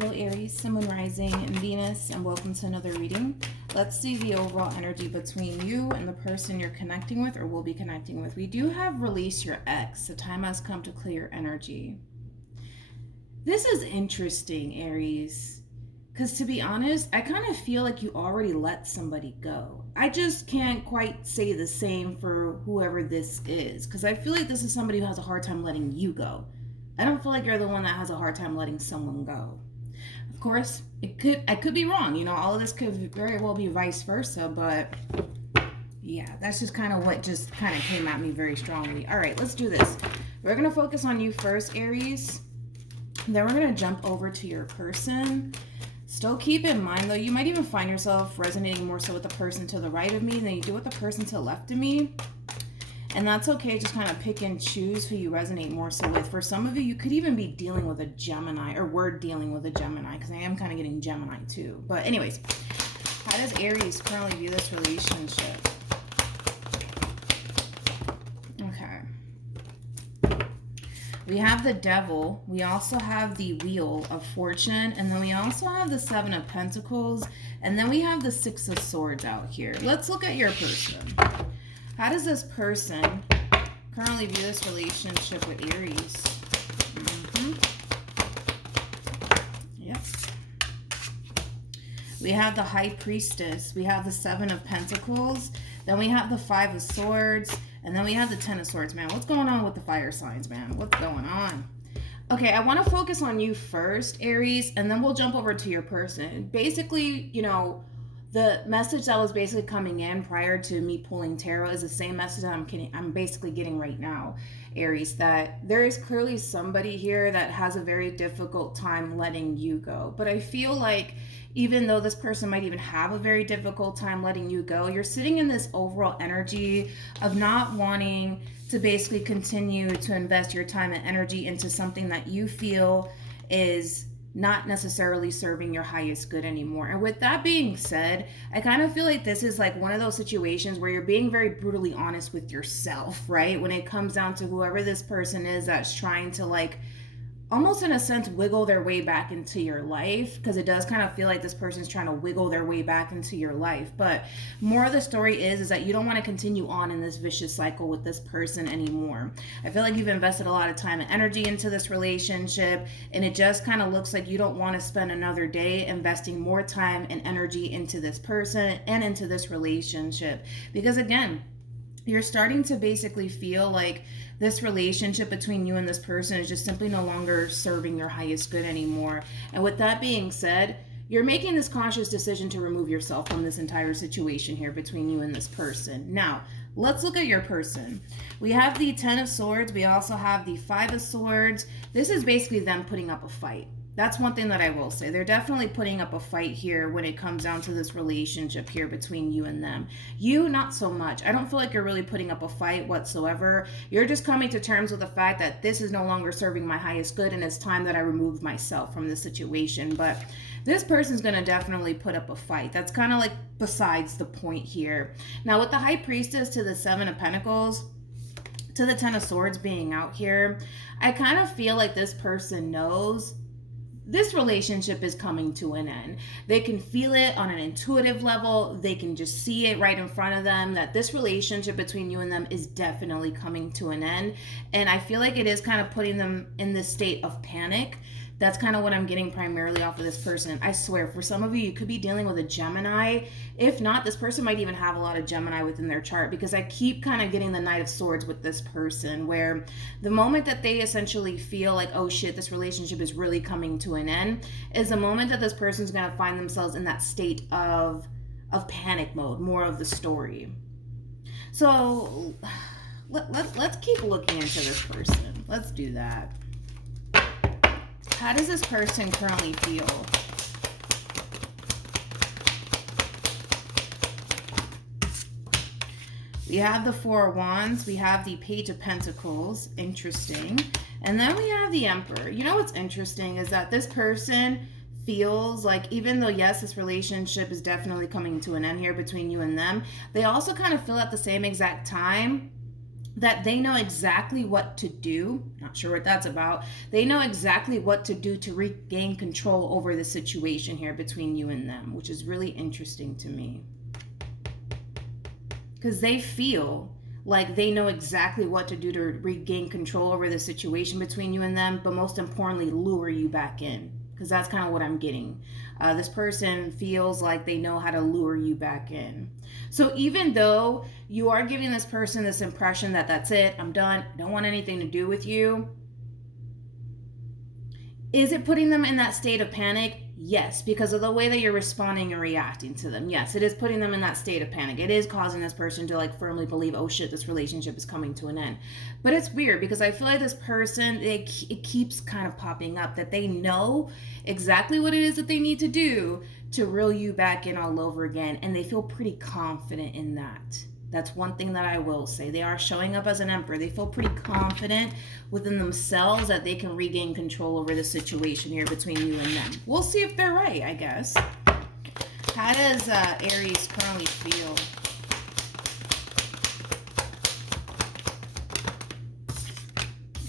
Hello Aries, Sun, Moon, Rising, and Venus, and welcome to another reading. Let's see the overall energy between you and the person you're connecting with or will be connecting with. We do have release your ex. The time has come to clear your energy. This is interesting, Aries, because to be honest, I kind of feel like you already let somebody go. I just can't quite say the same for whoever this is, because I feel like this is somebody who has a hard time letting you go. I don't feel like you're the one that has a hard time letting someone go. Of course, I could be wrong. You know, all of this could very well be vice versa, but yeah, that's just kind of what just kind of came at me very strongly. All right, let's do this. We're going to focus on you first, Aries. Then we're going to jump over to your person. Still keep in mind, though, you might even find yourself resonating more so with the person to the right of me than you do with the person to the left of me. And that's okay, just kind of pick and choose who you resonate more so with. For some of you, you could even be dealing with a Gemini, or we're dealing with a Gemini, because I am kind of getting Gemini too. But anyways, how does Aries currently view this relationship? Okay. We have the Devil. We also have the Wheel of Fortune. And then we also have the Seven of Pentacles. And then we have the Six of Swords out here. Let's look at your person. How does this person currently view this relationship with Aries? Yep. We have the High Priestess. We have the Seven of Pentacles. Then we have the Five of Swords. And then we have the Ten of Swords. Man, what's going on with the fire signs, man? What's going on? Okay, I want to focus on you first, Aries, and then we'll jump over to your person. Basically, you know, the message that was basically coming in prior to me pulling tarot is the same message that I'm basically getting right now, Aries, that there is clearly somebody here that has a very difficult time letting you go. But I feel like even though this person might even have a very difficult time letting you go, you're sitting in this overall energy of not wanting to basically continue to invest your time and energy into something that you feel is not necessarily serving your highest good anymore. And with that being said, I kind of feel like this is like one of those situations where you're being very brutally honest with yourself, right? When it comes down to whoever this person is that's trying to, like, almost in a sense wiggle their way back into your life, because it does kind of feel like this person's trying to wiggle their way back into your life. But more of the story is that you don't want to continue on in this vicious cycle with this person anymore. I feel like you've invested a lot of time and energy into this relationship, and it just kind of looks like you don't want to spend another day investing more time and energy into this person and into this relationship, because again, you're starting to basically feel like this relationship between you and this person is just simply no longer serving your highest good anymore. And with that being said, you're making this conscious decision to remove yourself from this entire situation here between you and this person. Now, let's look at your person. We have the Ten of Swords. We also have the Five of Swords. This is basically them putting up a fight. That's one thing that I will say. They're definitely putting up a fight here when it comes down to this relationship here between you and them. You, not so much. I don't feel like you're really putting up a fight whatsoever. You're just coming to terms with the fact that this is no longer serving my highest good, and it's time that I remove myself from this situation. But this person's going to definitely put up a fight. That's kind of like besides the point here. Now, with the High Priestess to the Seven of Pentacles, to the Ten of Swords being out here, I kind of feel like this person knows this relationship is coming to an end. They can feel it on an intuitive level. They can just see it right in front of them that this relationship between you and them is definitely coming to an end. And I feel like it is kind of putting them in this state of panic. That's kind of what I'm getting primarily off of this person. I swear, for some of you, you could be dealing with a Gemini. If not, this person might even have a lot of Gemini within their chart, because I keep kind of getting the Knight of Swords with this person, where the moment that they essentially feel like, oh shit, this relationship is really coming to an end, is the moment that this person's going to find themselves in that state of panic mode, more of the story. So let's keep looking into this person. Let's do that. How does this person currently feel? We have the Four of Wands. We have the Page of Pentacles. Interesting. And then we have the Emperor. You know what's interesting is that this person feels like, even though, yes, this relationship is definitely coming to an end here between you and them, they also kind of feel at the same exact time that they know exactly what to do. Not sure what that's about. They know exactly what to do to regain control over the situation here between you and them, which is really interesting to me. Because they feel like they know exactly what to do to regain control over the situation between you and them, but most importantly, lure you back in. Because that's kind of what I'm getting. This person feels like they know how to lure you back in. So even though you are giving this person this impression that that's it, I'm done, I don't want anything to do with you, is it putting them in that state of panic? Yes, because of the way that you're responding and reacting to them. Yes, it is putting them in that state of panic. It is causing this person to like firmly believe, oh shit, this relationship is coming to an end. But it's weird because I feel like this person, it keeps kind of popping up that they know exactly what it is that they need to do to reel you back in all over again. And they feel pretty confident in that. That's one thing that I will say. They are showing up as an emperor. They feel pretty confident within themselves that they can regain control over the situation here between you and them. We'll see if they're right, I guess. How does Aries currently feel?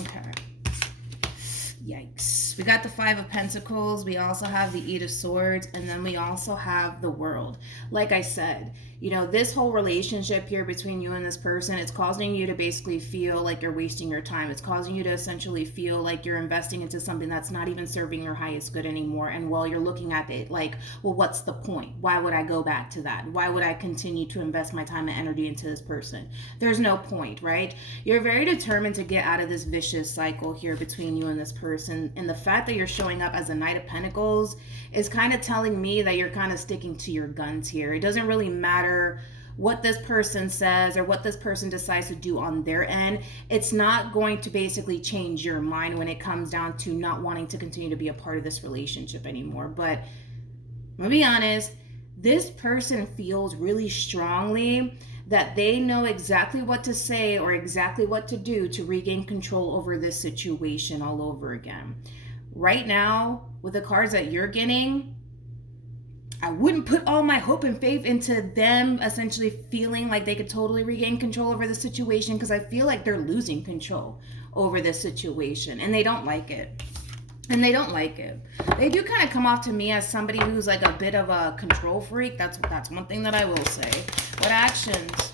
Okay. Yikes. We got the Five of Pentacles. We also have the Eight of Swords. And then we also have the World. Like I said, you know, this whole relationship here between you and this person, it's causing you to basically feel like you're wasting your time. It's causing you to essentially feel like you're investing into something that's not even serving your highest good anymore. And while you're looking at it like, well, what's the point? Why would I go back to that? Why would I continue to invest my time and energy into this person? There's no point, right? You're very determined to get out of this vicious cycle here between you and this person. And the fact that you're showing up as a Knight of Pentacles is kind of telling me that you're kind of sticking to your guns here. It doesn't really matter what this person says or what this person decides to do on their end. It's not going to basically change your mind when it comes down to not wanting to continue to be a part of this relationship anymore. But I'm gonna be honest, this person feels really strongly that they know exactly what to say or exactly what to do to regain control over this situation all over again. Right now, with the cards that you're getting, I wouldn't put all my hope and faith into them essentially feeling like they could totally regain control over the situation, because I feel like they're losing control over this situation and they don't like it. And they don't like it. They do kind of come off to me as somebody who's like a bit of a control freak. That's one thing that I will say. What actions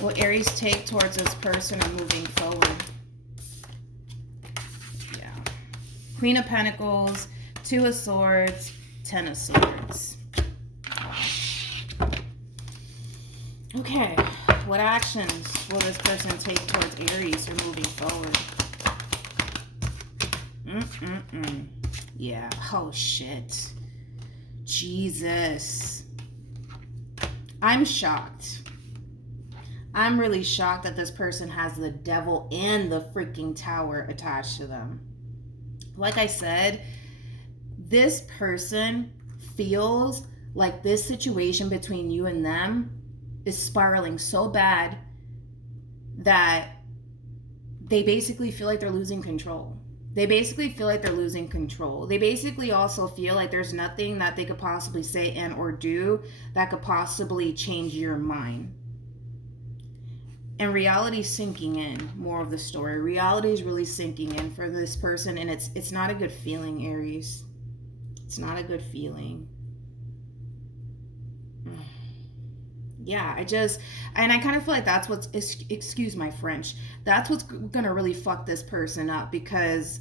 will Aries take towards this person and moving forward? Yeah. Queen of Pentacles, Two of Swords, Ten of Swords. Okay, what actions will this person take towards Aries for moving forward? Yeah, oh shit. Jesus. I'm shocked. I'm really shocked that this person has the Devil and the freaking Tower attached to them. Like I said, this person feels like this situation between you and them is spiraling so bad that they basically feel like they're losing control. They basically feel like they're losing control. They basically also feel like there's nothing that they could possibly say and or do that could possibly change your mind. And reality's sinking in. More of the story. Reality is really sinking in for this person, and it's not a good feeling, Aries. It's not a good feeling. Yeah, I kind of feel like that's what's, excuse my French, that's what's gonna really fuck this person up, because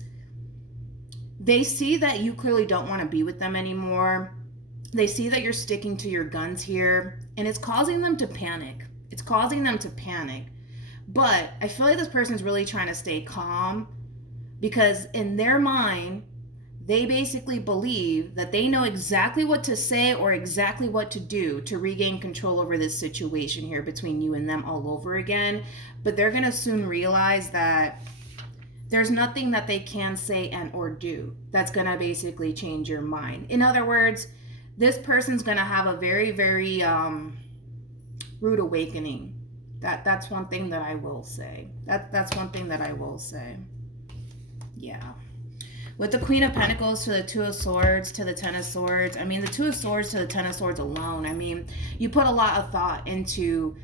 they see that you clearly don't want to be with them anymore. They see that you're sticking to your guns here, and it's causing them to panic. It's causing them to panic. But I feel like this person's really trying to stay calm, because in their mind, they basically believe that they know exactly what to say or exactly what to do to regain control over this situation here between you and them all over again. But they're going to soon realize that there's nothing that they can say and or do that's going to basically change your mind. In other words, this person's going to have a very, very rude awakening. That's one thing that I will say. That's one thing that I will say. Yeah. With the Queen of Pentacles to the Two of Swords to the Ten of Swords, I mean, the Two of Swords to the Ten of Swords alone, I mean, you put a lot of thought into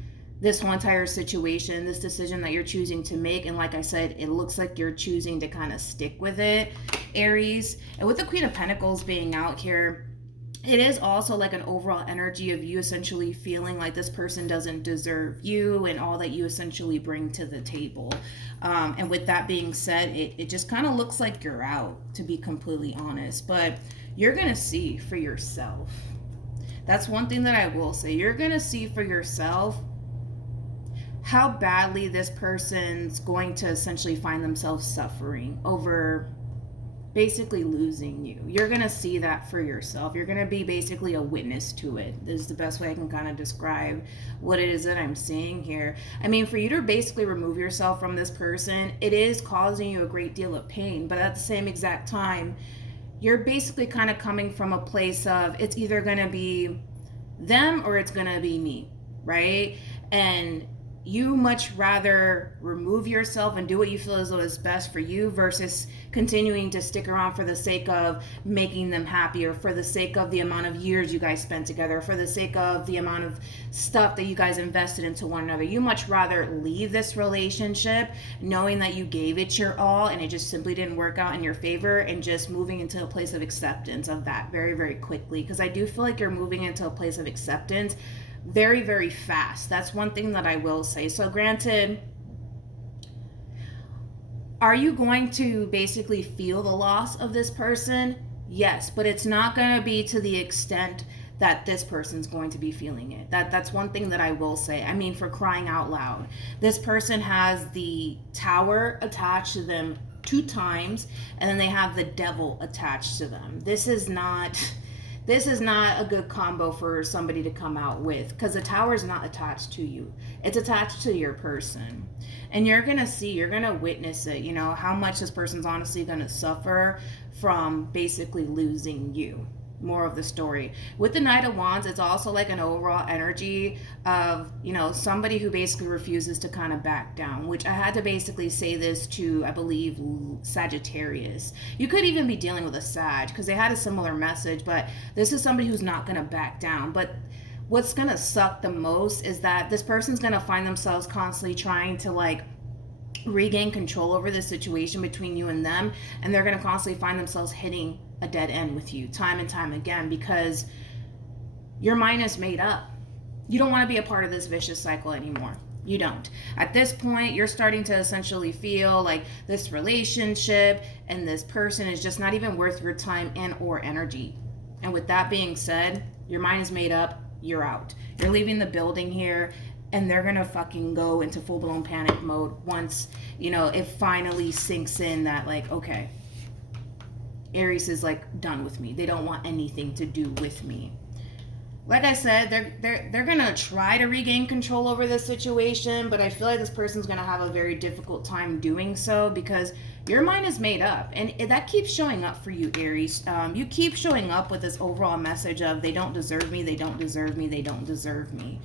this whole entire situation, this decision that you're choosing to make. And like I said, it looks like you're choosing to kind of stick with it, Aries. And with the Queen of Pentacles being out here, it is also like an overall energy of you essentially feeling like this person doesn't deserve you and all that you essentially bring to the table. And with that being said, it just kind of looks like you're out, to be completely honest. But you're going to see for yourself. That's one thing that I will say. You're going to see for yourself how badly this person's going to essentially find themselves suffering over basically losing you. You're going to see that for yourself. You're going to be basically a witness to it. This is the best way I can kind of describe what it is that I'm seeing here. I mean, for you to basically remove yourself from this person, it is causing you a great deal of pain, but at the same exact time, you're basically kind of coming from a place of it's either going to be them or it's going to be me, right? And you much rather remove yourself and do what you feel as though is best for you versus continuing to stick around for the sake of making them happy, or for the sake of the amount of years you guys spent together, for the sake of the amount of stuff that you guys invested into one another. You much rather leave this relationship knowing that you gave it your all and it just simply didn't work out in your favor, and just moving into a place of acceptance of that very, very quickly. Because I do feel like you're moving into a place of acceptance very, very fast. That's one thing that I will say. So granted, are you going to basically feel the loss of this person? Yes, but it's not going to be to the extent that this person's going to be feeling it. That's one thing that I will say. I mean, for crying out loud, this person has the Tower attached to them 2 times, and then they have the Devil attached to them. This is not a good combo for somebody to come out with, because the Tower is not attached to you. It's attached to your person. And you're going to see, you're going to witness it, you know, how much this person's honestly going to suffer from basically losing you. More of the story. With the Knight of Wands, it's also like an overall energy of, you know, somebody who basically refuses to kind of back down, which I had to basically say this to, I believe, Sagittarius. You could even be dealing with a Sag because they had a similar message, but this is somebody who's not going to back down. But what's going to suck the most is that this person's going to find themselves constantly trying to like regain control over the situation between you and them, and they're going to constantly find themselves hitting a dead end with you time and time again, because your mind is made up. You don't want to be a part of this vicious cycle anymore. You don't. At this point, you're starting to essentially feel like this relationship and this person is just not even worth your time and or energy. And with that being said, your mind is made up. You're out. You're leaving the building here, and they're gonna fucking go into full-blown panic mode once, you know, it finally sinks in that, like, okay, Aries is like done with me. They don't want anything to do with me. Like I said, they're gonna try to regain control over this situation, but I feel like this person's gonna have a very difficult time doing so, because your mind is made up, and that keeps showing up for you, Aries. You keep showing up with this overall message of they don't deserve me, they don't deserve me, they don't deserve me.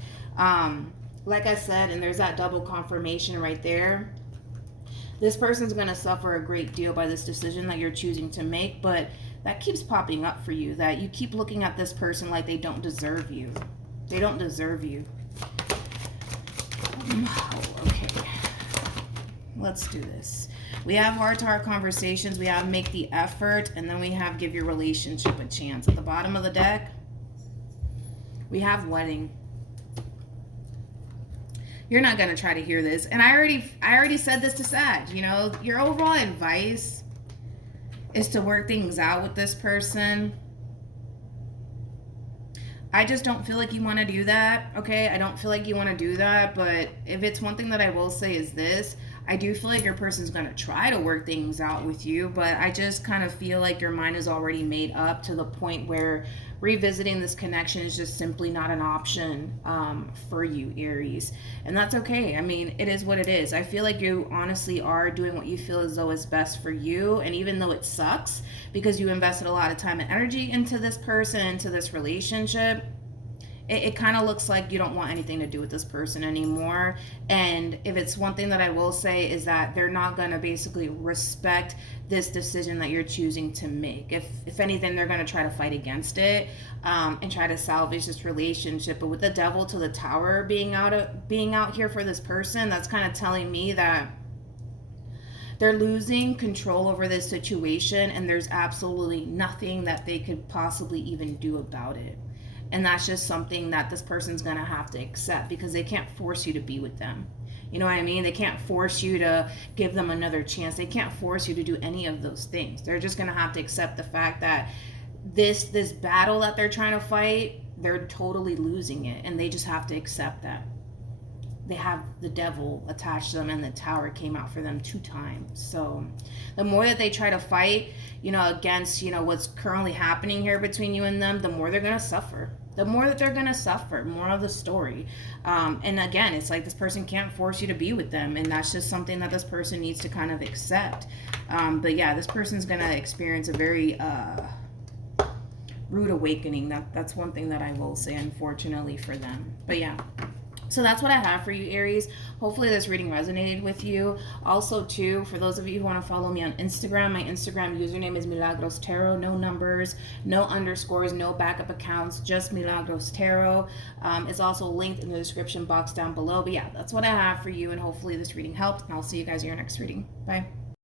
Like I said, and there's that double confirmation right there. This person's going to suffer a great deal by this decision that you're choosing to make, but that keeps popping up for you, that you keep looking at this person like they don't deserve you. They don't deserve you. Okay. Let's do this. We have heart-to-heart conversations, we have make the effort, and then we have give your relationship a chance. At the bottom of the deck, we have wedding. You're not going to try to hear this. And I already said this to Sag. You know, your overall advice is to work things out with this person. I just don't feel like you want to do that, okay? I don't feel like you want to do that, but if it's one thing that I will say is this, I do feel like your person's going to try to work things out with you, but I just kind of feel like your mind is already made up to the point where revisiting this connection is just simply not an option for you, Aries. And that's okay. I mean, it is what it is. I feel like you honestly are doing what you feel as though is best for you. And even though it sucks because you invested a lot of time and energy into this person, into this relationship, it kind of looks like you don't want anything to do with this person anymore. And if it's one thing that I will say is that they're not going to basically respect this decision that you're choosing to make. If anything, they're going to try to fight against it, and try to salvage this relationship. But with the Devil to the Tower being out here for this person, that's kind of telling me that they're losing control over this situation, and there's absolutely nothing that they could possibly even do about it. And that's just something that this person's going to have to accept, because they can't force you to be with them. You know what I mean? They can't force you to give them another chance. They can't force you to do any of those things. They're just going to have to accept the fact that this battle that they're trying to fight, they're totally losing it, and they just have to accept that. They have the Devil attached to them, and the Tower came out for them 2 times. So the more that they try to fight, against, what's currently happening here between you and them, the more they're going to suffer. The more that they're going to suffer, more of the story. And again, it's like this person can't force you to be with them, and that's just something that this person needs to kind of accept. But yeah, this person's going to experience a very rude awakening. That's one thing that I will say, unfortunately, for them. But yeah. So that's what I have for you, Aries. Hopefully this reading resonated with you. Also, too, for those of you who want to follow me on Instagram, my Instagram username is MilagrosTarot. No numbers, no underscores, no backup accounts, just MilagrosTarot. It's also linked in the description box down below. But yeah, that's what I have for you, and hopefully this reading helped. And I'll see you guys in your next reading. Bye.